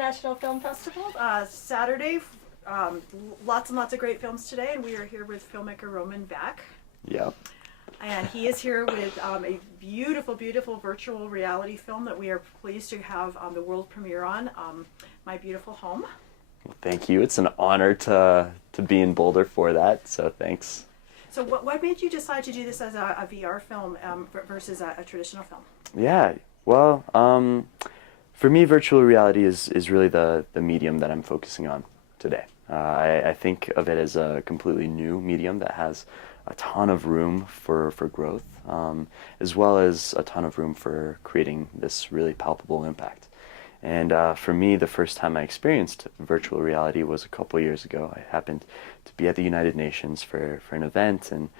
International Film Festival. Saturday, lots and lots of great films today, and we are here with filmmaker Romain Vak. Yeah. And he is here with a beautiful, beautiful virtual reality film that we are pleased to have the world premiere on, My Beautiful Home. Well, thank you. It's an honor to be in Boulder for that, so thanks. So what made you decide to do this as a VR film versus a traditional film? Yeah, well, for me, virtual reality is really the medium that I'm focusing on today. I think of it as a completely new medium that has a ton of room for growth, as well as a ton of room for creating this really palpable impact. And for me, the first time I experienced virtual reality was a couple of years ago. I happened to be at the United Nations for an event, and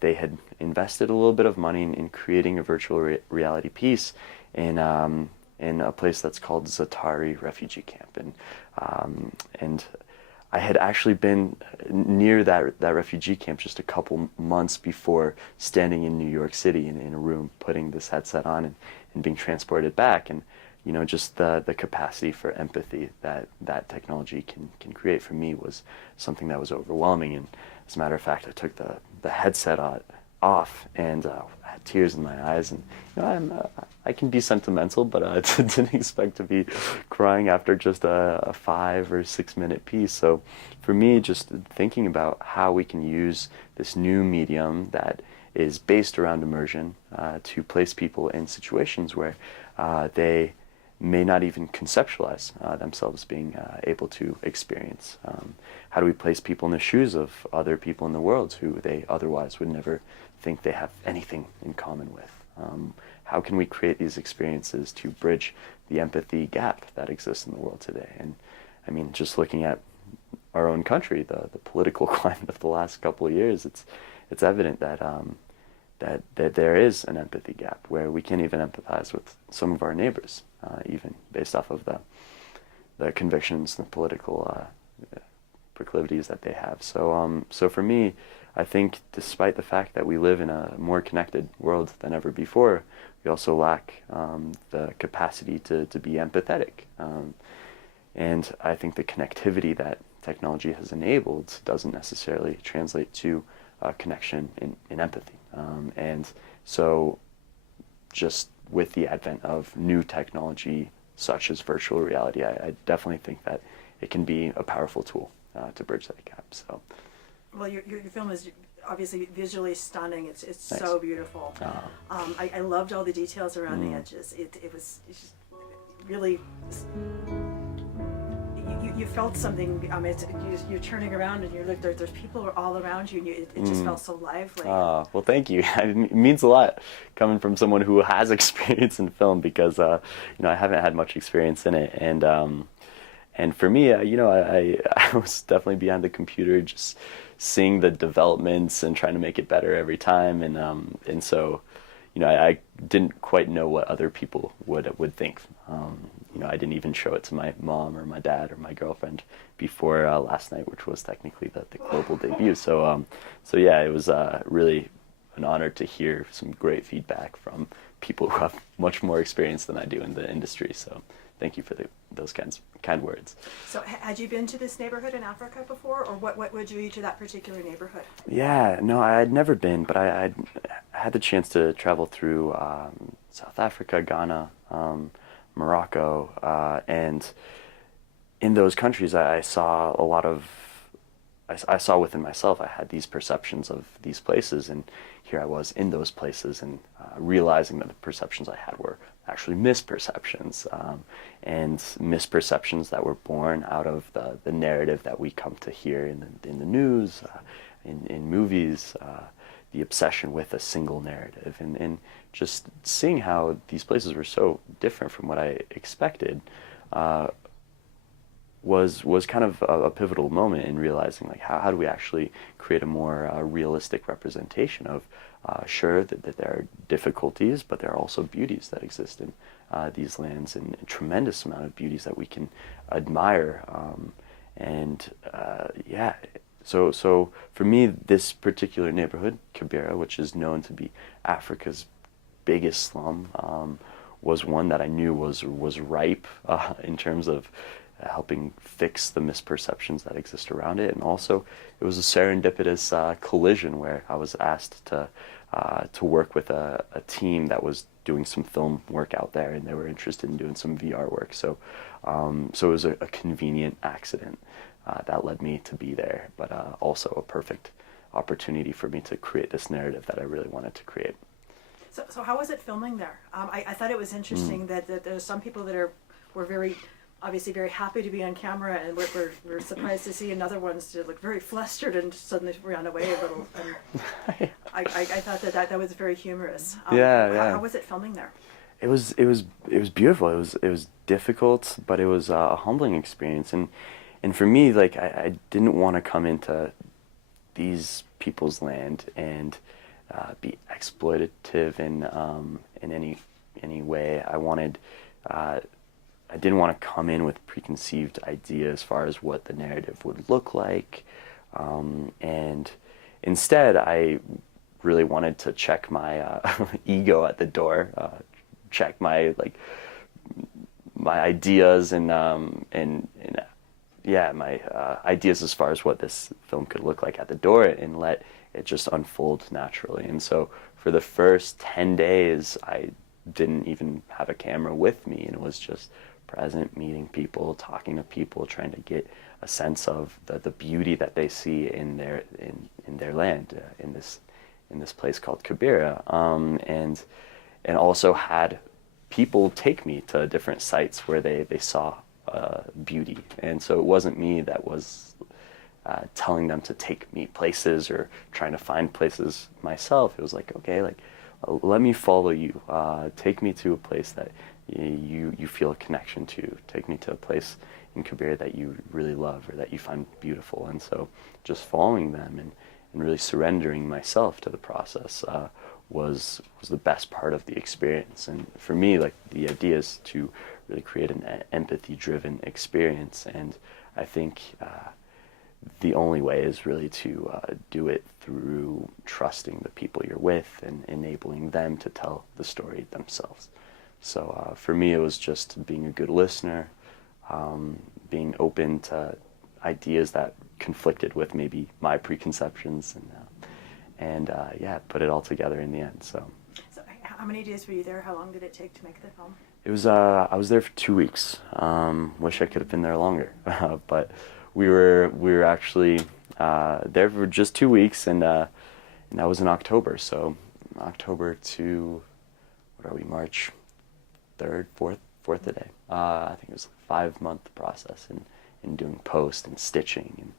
they had invested a little bit of money in creating a virtual reality piece in a place that's called Za'atari Refugee Camp. And I had actually been near that refugee camp just a couple months before, standing in New York City in a room, putting this headset on and being transported back. And you know, just the capacity for empathy that technology can create for me was something that was overwhelming. And as a matter of fact, I took the headset off and had tears in my eyes. And you know, I can be sentimental, but I didn't expect to be crying after just a 5 or 6 minute piece. So for me, just thinking about how we can use this new medium that is based around immersion to place people in situations where they may not even conceptualize themselves being able to experience. How do we place people in the shoes of other people in the world who they otherwise would never think they have anything in common with? How can we create these experiences to bridge the empathy gap that exists in the world today? And I mean, just looking at our own country, the political climate of the last couple of years, it's evident that that there is an empathy gap where we can't even empathize with some of our neighbors, even based off of the convictions and the political proclivities that they have. So for me, I think despite the fact that we live in a more connected world than ever before, we also lack the capacity to be empathetic. And I think the connectivity that technology has enabled doesn't necessarily translate to connection in empathy. And so just with the advent of new technology such as virtual reality, I definitely think that it can be a powerful tool to bridge that gap. So, well, your film is obviously visually stunning. It's thanks. so beautiful. I loved all the details around the edges. It's just really. You felt something. You're turning around and you're like, there's people all around you, and it just felt so lively. Well, thank you. It means a lot coming from someone who has experience in film, because you know, I haven't had much experience in it, and for me, you know, I was definitely behind the computer, just seeing the developments and trying to make it better every time, and so, you know, I didn't quite know what other people would think. You know, I didn't even show it to my mom or my dad or my girlfriend before last night, which was technically the global debut. So yeah, it was really an honor to hear some great feedback from people who have much more experience than I do in the industry. So thank you for those kind words. So had you been to this neighborhood in Africa before, or what drew you to that particular neighborhood? Yeah, no, I had never been, but I had the chance to travel through South Africa, Ghana, Morocco, and in those countries I saw a lot of, I saw within myself, I had these perceptions of these places, and here I was in those places, and realizing that the perceptions I had were actually misperceptions, and misperceptions that were born out of the narrative that we come to hear in the news, in movies, the obsession with a single narrative, and just seeing how these places were so different from what I expected was kind of a pivotal moment in realizing, like, how do we actually create a more realistic representation of sure that there are difficulties, but there are also beauties that exist in these lands, and a tremendous amount of beauties that we can admire, yeah. So for me, this particular neighborhood, Kibera, which is known to be Africa's biggest slum, was one that I knew was ripe in terms of helping fix the misperceptions that exist around it. And also, it was a serendipitous collision where I was asked to work with a team that was doing some film work out there, and they were interested in doing some VR work. So it was a convenient accident that led me to be there, but also a perfect opportunity for me to create this narrative that I really wanted to create. So how was it filming there? I thought it was interesting that there's some people that were obviously very happy to be on camera, and we're surprised to see, another ones to look very flustered and suddenly ran away a little. And I thought that was very humorous. How was it filming there? It was beautiful. It was difficult, but it was a humbling experience. And for me, like, I didn't want to come into these people's land and be exploitative in any way. I didn't want to come in with preconceived ideas as far as what the narrative would look like, and instead I really wanted to check my ego at the door, check my ideas and my ideas as far as what this film could look like at the door, and let it just unfold naturally. And so for the first 10 days, I didn't even have a camera with me, and it was just present, meeting people, talking to people, trying to get a sense of the beauty that they see in their land, in this place called Kibera, and also had people take me to different sites where they saw beauty. And so it wasn't me that was telling them to take me places or trying to find places myself. It was like, okay, let me follow you. Take me to a place that you feel a connection to. Take me to a place in Kibera that you really love or that you find beautiful. And so just following them and really surrendering myself to the process was the best part of the experience. And for me, like, the idea is to really create an empathy-driven experience. And I think the only way is really to do it through trusting the people you're with and enabling them to tell the story themselves. So for me, it was just being a good listener, being open to ideas that conflicted with maybe my preconceptions, and put it all together in the end. So how many days were you there? How long did it take to make the film? it was I was there for 2 weeks. Wish I could have been there longer, but we were actually there for just 2 weeks, and that was in October. So October to, what are we, March 3rd, 4th today. I think it was a 5-month process in doing post and stitching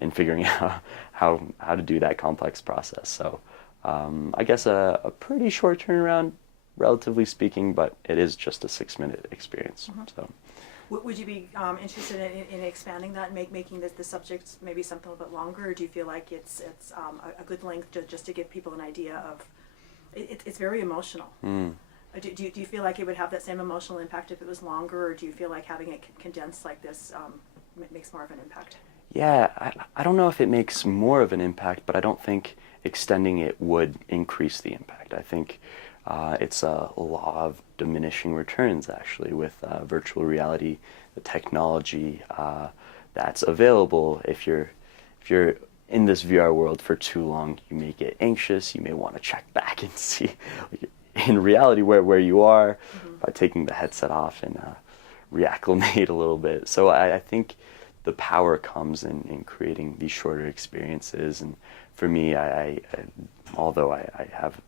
and figuring out how to do that complex process. So I guess a pretty short turnaround, relatively speaking, but it is just a 6-minute experience. Mm-hmm. So. Would you be interested in expanding that and making the subject maybe something a little bit longer, or do you feel like it's a good length just to give people an idea of it's very emotional? Do you feel like it would have that same emotional impact if it was longer, or do you feel like having it condensed like this makes more of an impact? Yeah, I don't know if it makes more of an impact, but I don't think extending it would increase the impact. I think it's a law of diminishing returns, actually, with virtual reality, the technology that's available. If you're in this VR world for too long, you may get anxious. You may want to check back and see in reality where you are, by taking the headset off and reacclimate a little bit. So I think the power comes in creating these shorter experiences. And for me, although I have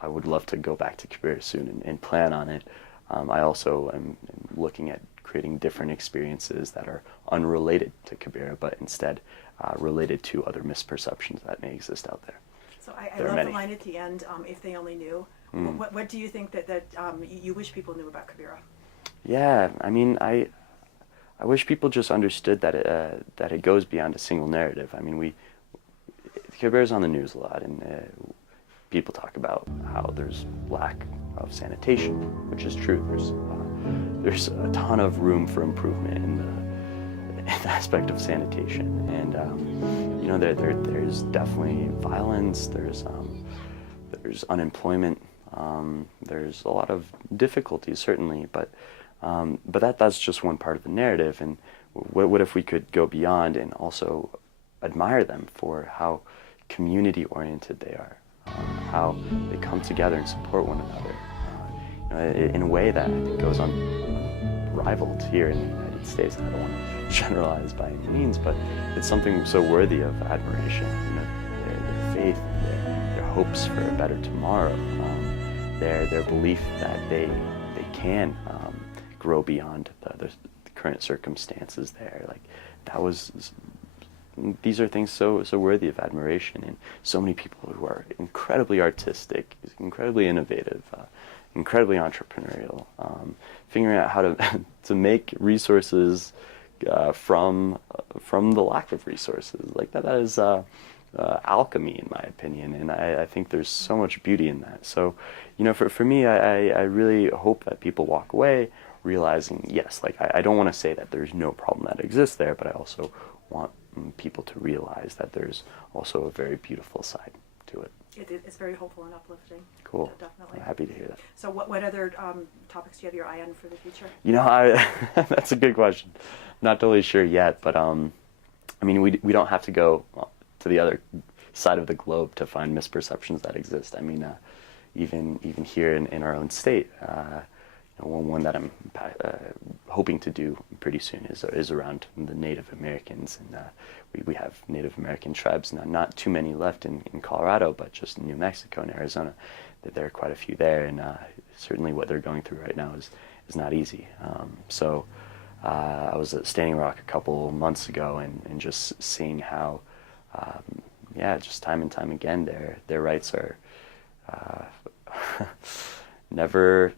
I would love to go back to Kibera soon and plan on it, I also am looking at creating different experiences that are unrelated to Kibera, but instead related to other misperceptions that may exist out there. So I love the line at the end, if they only knew. What do you think that you wish people knew about Kibera? Yeah, I mean, I wish people just understood that it goes beyond a single narrative. I mean, Kibera's on the news a lot, and people talk about how there's lack of sanitation, which is true. There's a ton of room for improvement in the aspect of sanitation, and there's definitely violence. There's unemployment There's a lot of difficulties, certainly, but that's just one part of the narrative. And what if we could go beyond and also admire them for how community-oriented they are, how they come together and support one another, in a way that I think goes unrivaled here in the United States. I don't want to generalize by any means, but it's something so worthy of admiration. Their faith, their hopes for a better tomorrow, their belief that they can grow beyond the current circumstances there. Like these are things so worthy of admiration, and so many people who are incredibly artistic, incredibly innovative, incredibly entrepreneurial, figuring out how to make resources from the lack of resources. Like that is alchemy, in my opinion, and I think there's so much beauty in that. So, for me, I really hope that people walk away realizing, yes, like I don't want to say that there's no problem that exists there, but I also want people to realize that there's also a very beautiful side to it. It's very hopeful and uplifting. Cool. Definitely. I'm happy to hear that. So what other topics do you have your eye on for the future? That's a good question. Not totally sure yet, but we don't have to go to the other side of the globe to find misperceptions that exist. Even here in our own state, one that I'm hoping to do pretty soon is around the Native Americans, and we have Native American tribes now, not too many left in Colorado, but just in New Mexico and Arizona. There are quite a few there, and certainly what they're going through right now is not easy. So I was at Standing Rock a couple months ago, and just seeing how, just time and time again, their rights are never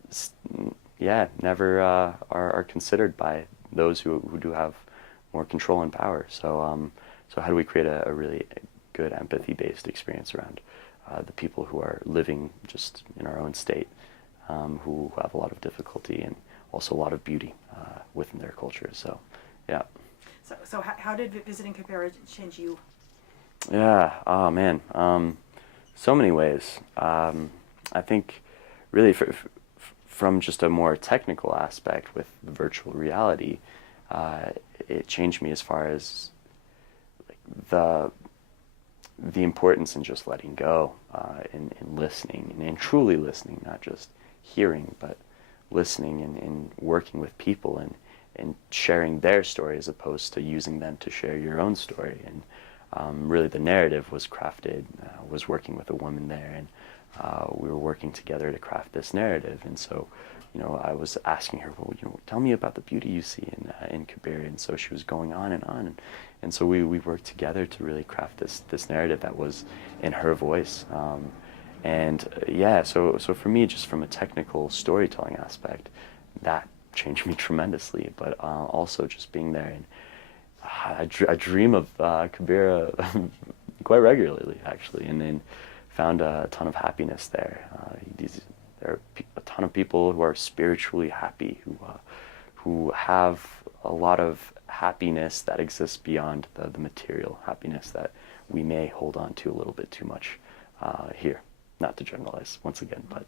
are considered by those who do have more control and power. So how do we create a really good empathy-based experience around the people who are living just in our own state, who have a lot of difficulty and also a lot of beauty within their cultures. So, yeah. So how did visiting Kibera change you? Yeah. Oh man. So many ways. I think really from just a more technical aspect with the virtual reality, it changed me as far as like the importance in just letting go, in listening and in truly listening, not just hearing, but listening and working with people and sharing their story as opposed to using them to share your own story. And really the narrative was crafted, was working with a woman there, and we were working together to craft this narrative. And so, I was asking her, well, tell me about the beauty you see in Kibera. And so she was going on and on. And so we worked together to really craft this narrative that was in her voice. So for me, just from a technical storytelling aspect, that changed me tremendously. But also just being there, and I dream of Kibera quite regularly, actually, and then found a ton of happiness there. There are a ton of people who are spiritually happy, who have a lot of happiness that exists beyond the material happiness that we may hold on to a little bit too much here. Not to generalize once again, but